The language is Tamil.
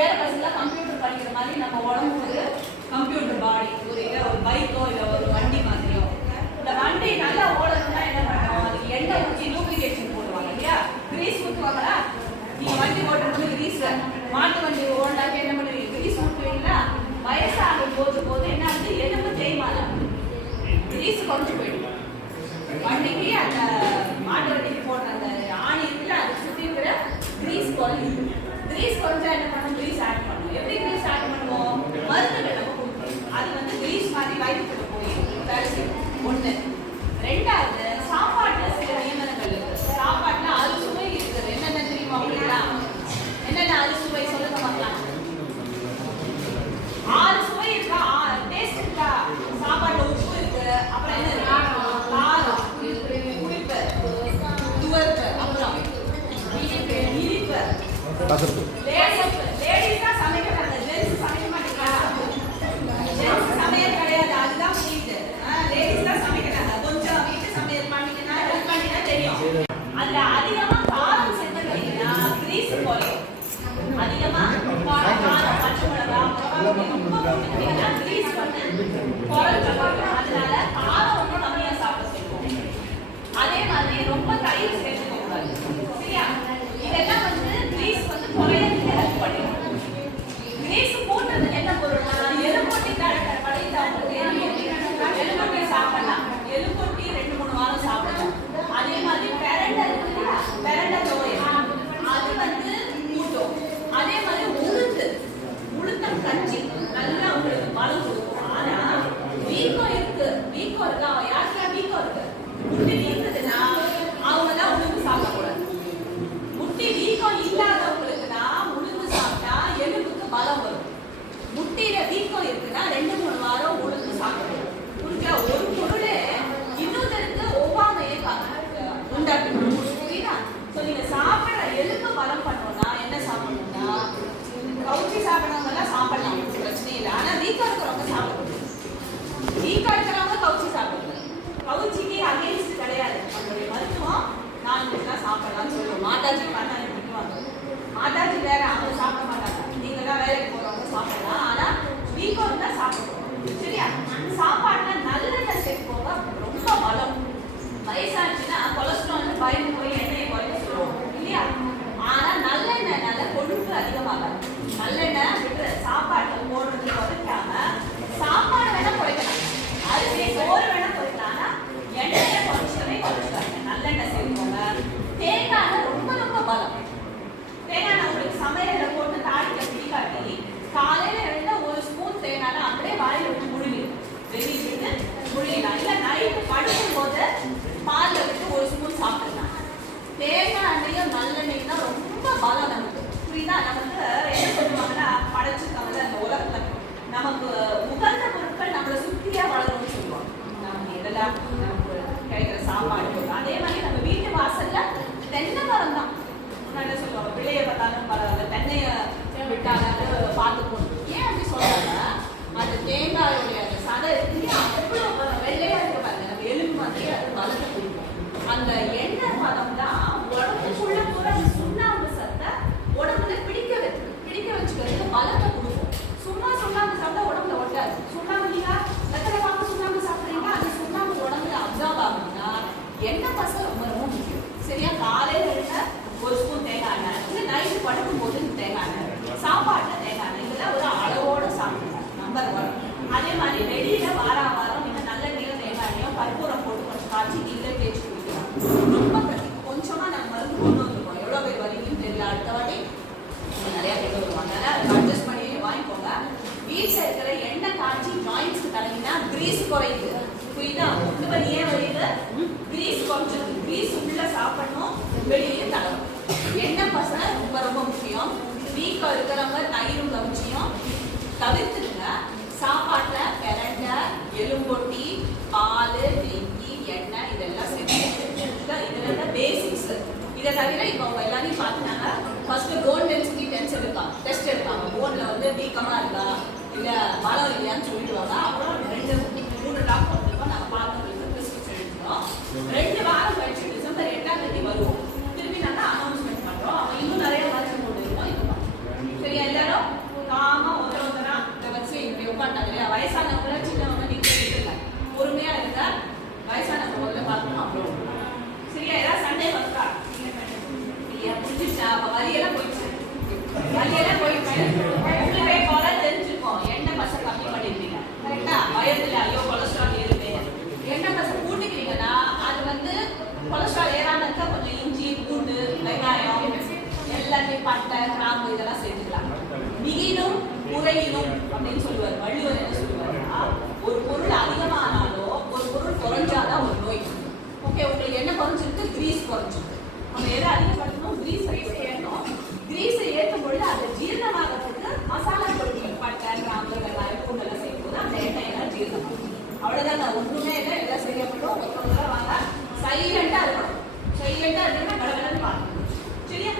வேற பசங்க கம்ப்யூட்டர் படிக்கிற மாதிரி நம்ம உடம்பு ஒரு கம்ப்யூட்டர் பாடி, ஒரு பைக்கோ இல்லை ஒரு வண்டி மாதிரியோ. இந்த வண்டி நல்லா ஓடணும்னா என்ன பண்ணுவோம்? அதுக்கு எண்ணெய் ஊற்றி லூப்ரிகேஷன் போடுவாங்க இல்லையா? கிரீஸ் ஊற்றுவாங்களா? நீங்க வண்டி ஓட்டுறது கிரீஸ், மாட்டு வண்டி ஓடாக்க என்ன பண்ணுவீங்க? கிரீஸ் ஊற்றுவீங்களா? வயசாகும் போது என்ன ஆகுது? எலும்பு தேய்மானம், கிரீஸ் குறைஞ்சு போயிடும். வண்டிக்கு அந்த மாட்டு வண்டிக்கு போடுற அந்த ஆணி இருக்குல்ல, அதை சுற்றி இருக்கிற கிரீஸ் குறையும். கிரீஸ் குறைஞ்சா என்ன பண்ணும்? கிரீஸ் ஆட் பண்ணும். எப்படி கிரீஸ் ஆட் பண்ணுவோம்? மருந்துகள் நம்ம கொடுக்கணும். அது கிரீஸ் மாதிரி வயிற்றுக்குள்ள போய் வேலை செய்யும். ஒண்ணு. ரெண்டாவது, சாப்பாட்டுல சில நியமனங்கள் இருக்கு. சாப்பாட்டுல அறுசுவை இருக்குது. என்னென்ன தெரியுமா அப்படிங்களா? என்னென்ன அறுசுவை சொல்லுங்க பார்க்கலாம். 6 சுவை இருக்கா? டேஸ்ட் இருக்கா? சாப்பாட்டுல உப்பு இருக்கு, அப்புறம் என்ன இருக்கு? காரம், புளிப்பு, துவர்ப்பு, அப்புறம் இனிப்பு. லேடிஸா சமைக்கிறாங்க, ஜென்ஸ் சமைக்க மாட்டேங்கிறா. ஜென்ஸ் சமையல் கிடையாது, அதுதான் புரியுது. லேடிஸ் தான் சமைக்கிறாங்க. கொஞ்சம் வீட்டு சமையல் பண்ணிக்கினா ஹெல்ப் பண்ணினா தெரியும். அதுல அதிகமா காரம் சேர்த்துக்கிட்டீங்கன்னா கிரீஸ் குறையும். அதிகமா காரம், பச்சை மிளகா, கிரீஸ் குறைஞ்சு போயிடும். அதனால காரம் ரொம்ப கம்மியா சாப்பிட சொல்லுவோம். அதே மாதிரி ரொம்ப தயிர் சேர்த்துக்க கூடாது. சரியா? இதெல்லாம் கிரீஸ் குறையறதுக்கு ஹெல்ப் பண்ணிடும். கிரீஸ் போட்டதுக்கு என்ன பொருள்னா, எலும்பொட்டி படைத்தவங்களுக்கு எலும்பொட்டி சாப்பிடலாம். எலும்பொட்டி 2-3 வாரம் சாப்பிடலாம். அதே மாதிரி பெரண்டை இருக்குல்ல, பெரண்டை துவையல் அது கூட்டும். அதே மாதிரி உளுத்தம் கஞ்சி நல்லா உங்களுக்கு பலம் கொடுக்கும். ஆனா வீக்கம் இருக்கா? யாருக்கா வீக்கம் இருக்கு? முட்டி வீக்குதுன்னா அவங்க தான் உளுந்து சாப்பிடக்கூடாது. முட்டி வீக்கம் இல்லாதவங்களுக்குன்னா உளுந்து சாப்பிட்டா எலும்புக்கு பலம் வரும். முட்டியில வீக்கம் இருக்குன்னா 2-3 வாரம் உளுந்து சாப்பிடணும். ஒரு பொருளே இன்னொருத்தருக்கு ஒவ்வாமையை உண்டாக்கணும். புரியுதா? நீங்க சாப்பிட எலும்பு பலம் பண்ணணும்னா என்ன சாப்பிடணும்னா, கவுச்சி சாப்பிடறவங்க எல்லாம் சாப்பிடலாம், பிரச்சனை இல்லை. ஆனா வீக்கா இருக்கிறவங்க சாப்பிடணும். வீக்கா இருக்கிறவங்க கவுச்சி சாப்பிடணும். கவுச்சிக்கு அகேன்ஸ்ட் கிடையாது. நம்மளுடைய மருத்துவம் நான்வெஜ்லாம் சாப்பிடலாம்னு சொல்லுவோம். மாதாஜி பண்ணாங்க திட்டுவாங்க. மாதாஜி வேற, அவங்க சாப்பிட மாட்டாங்க. நீங்க தான் வேலைக்கு போறவங்க சாப்பிடலாம். ஆனா வீக்கா இருந்தா சாப்பிடணும். சரியா? சாப்பாட்டுல நல்லெண்ணெய் சேர்ப்போங்க, ரொம்ப பலம். வயசாச்சுன்னா கொலஸ்ட்ரால் பயந்து போய் எண்ணெயை குறைக்க சொல்லுவோம் இல்லையா? ஆனா நல்லெண்ணெய்னால கொழுப்பு அதிகமாகாது. நல்லெண்ணெய் விட்டு சாப்பாட்டுல போடுறது குறைக்காம சாப்பாடு வேணா குறைக்கலாம், அரிசி சோறு வேணா குறைக்கலாம். ஆனா எண்ணெயை குறைச்சிட்டாங்க. நல்லெண்ணெய் சேர்ப்போங்க. தேங்காய் ரொம்ப ரொம்ப பலம். தேங்காய் உங்களுக்கு சமையல போட்டு தாளிக்க பிடிக்காட்டி காலையில எழுந்தா 1 ஸ்பூன் தேங்காய் அப்படியே வாயில விட்டு முழுகி வெளியிட்டு முழுகிடலாம். இல்ல நைட்டு படுக்கும் போது பால்ல விட்டு 1 ஸ்பூன் சாப்பிடலாம். தேங்காய் எண்ணெயும் நல்லெண்ணெயும் தான் ரொம்ப பலம் நமக்கு. புரியுதா? நமக்கு என்ன சொல்லுவாங்கன்னா, படைச்சிருக்காங்கல்ல அந்த உலகத்துல நமக்கு உகந்த பொருட்கள் நம்மளை சுத்தியா வளரும்னு சொல்லுவாங்க. நமக்கு எதெல்லாம் நமக்கு கிடைக்கிற சாப்பாடு. அதே மாதிரி நம்ம வீட்டு வாசல்ல தென்னை மரம் தான். என்ன சொல்லுவாங்க, பிள்ளைய பார்த்தாலும் பரவாயில்ல, தென்னைய விட்டாலும் பார்த்துக்கணும். ஏன் அப்படி சொல்றாங்க? அந்த தேங்காயோடைய அந்த சதை அவ்வளவு வெள்ளையா இருக்க பாருங்க, நம்ம எலும்பு மாதிரி அது வளர்ந்து கொடுக்கும். அந்த எண்ணெய் பதம் தான் உடம்புக்குள்ள கூட அந்த சுண்ணாம்பு சத்தை உடம்புல பிடிக்க வச்சுக்கிறதுக்கு பலத்தை கொடுக்கும். சுண்ணாம்பு சாப்பிட்டா உடம்புல ஒட்டாது. சுண்ணாம்பு நீங்க எத்தனை பார்த்து சுண்ணாம்பு சாப்பிட்றீங்க, அந்த சுண்ணாம்பு உடம்புல அப்சார்ப் ஆகுதுன்னா எண்ணெய் பசை ரொம்ப ரொம்ப முக்கியம். சரியா? காலையில இருக்க 1 ஸ்பூன் தேங்காய் எண்ணெய், இல்லை நைட்டு படுக்கும் போது தேங்காய் எண்ணெய், சாப்பாட்டுல தேங்காய் எண்ணெய், இதெல்லாம் ஒரு அளவோட சாப்பிடுங்க. நம்பர் 1. அதே மாதிரி வெளியில வாரம் நீங்க நல்ல நீளம் தேங்காய் எண்ணெயும் கற்பூரம் போட்டு கொஞ்சம் காய்ச்சி நீங்களே தேய்ச்சி குடிக்கலாம். ரொம்ப கொஞ்சமா நம்ம மருந்து கொண்டு வந்துருக்கோம். எவ்வளவு பேர் வரீங்கன்னு தெரியல. அடுத்த வாட்டி நிறைய பேர் வருவாங்க. அதனால அட்ஜஸ்ட் பண்ணி வாங்கிக்கோங்க. வீட்டில் இருக்கிற எண்ணெய் காய்ச்சி ஜாயின்ஸ்க்கு தடவினா கிரீஸ் குறையுது. புரியுதா? முட்டு ஏன் வருது? கிரீஸ் குறைஞ்சிருக்கு. கிரீஸ் உள்ள சாப்பிடணும், வெளியே தடவும். எண்ணெய் பசை ரொம்ப ரொம்ப முக்கியம். வீக்கம் இருக்கிறவங்க தயிரும் கவுச்சியும் தவிர்த்துடுங்க. சாப்பாட்டுல பெரண்டை, எலும்பொட்டி, பால், நெய், எண்ணெய் இதெல்லாம் சேர்த்து இதெல்லாம் பேசிக்ஸ். இதை தவிர இப்போ அவங்க எல்லாரையும் பார்த்துட்டாங்க. ஃபர்ஸ்ட் போன் டென்சிட்டி டெஸ்ட் எடுப்பாங்க. போன்ல வீக்கமா இருக்கா இல்லை பலம் இல்லையான்னு சொல்லிடுவாங்க. அப்புறம் 2-3 டாக்டர் வந்திருக்கோம். நாங்கள் பார்த்தவங்களுக்கு பிரிஸ்கிரிப்ஷன் எடுத்துக்கிறோம். 2 வாரம் கழிச்சு டிசம்பர் 8ஆம் தேதி வருவோம். திருப்பி நாங்கள் அனௌன்ஸ்மெண்ட் பண்ணுறோம். அவங்க இன்னும் நிறைய மருந்து கொண்டு இருக்கோம். சரியா எல்லாரும்? உங்களுக்கே குறை தெரிஞ்சிருக்கும். எண்ணெய் பசை கம்மி பண்ணிருக்கீங்க கரெக்டா? பயத்துல ஐயோ கொலஸ்ட்ரால் ஏறுமே. எண்ணெய் பசை கூட்டிக்கிறீங்கன்னா அது வந்து கொலஸ்ட்ரால் ஏறாம இருக்க கொஞ்சம் இஞ்சி, பூண்டு, வெங்காயம் எல்லாத்தையும் பட்டை, கிராம்பு இதெல்லாம் சேர்த்துக்கலாம். மிகினும் குறையினும் அப்படின்னு சொல்லுவார் வள்ளுவர். என்ன சொல்லுவாருன்னா, ஒரு பொருள் அதிகமானாலோ ஒரு பொருள் குறைஞ்சாதான் ஒரு நோய். ஓகே, உங்களுக்கு என்ன குறைஞ்சிருக்கு? கிரீஸ் குறைஞ்சிருக்கு. நம்ம எதை அதிகப்படுத்தணும்? கிரீஸை ஏற்றணும். கிரீஸை ஏற்றும் பொழுது அதை ஜீரணமாகிறதுக்கு மசாலா பொருட்கள் பட்டை, கிராம்பு, வெங்காயம், பூண்டெல்லாம் சேர்க்கும்போது அந்த எண்ணெயெல்லாம் ஜீரணம். அவ்வளோதான், ஒன்றுமே இல்லை. எல்லாம் செய்யப்பட்டோம். ஒருத்தவங்க வாங்க, சைலண்டாக இருக்கணும். சைலண்டாக இருக்கணும்னா கடவுளன்னு பார்க்கணும். சரியா?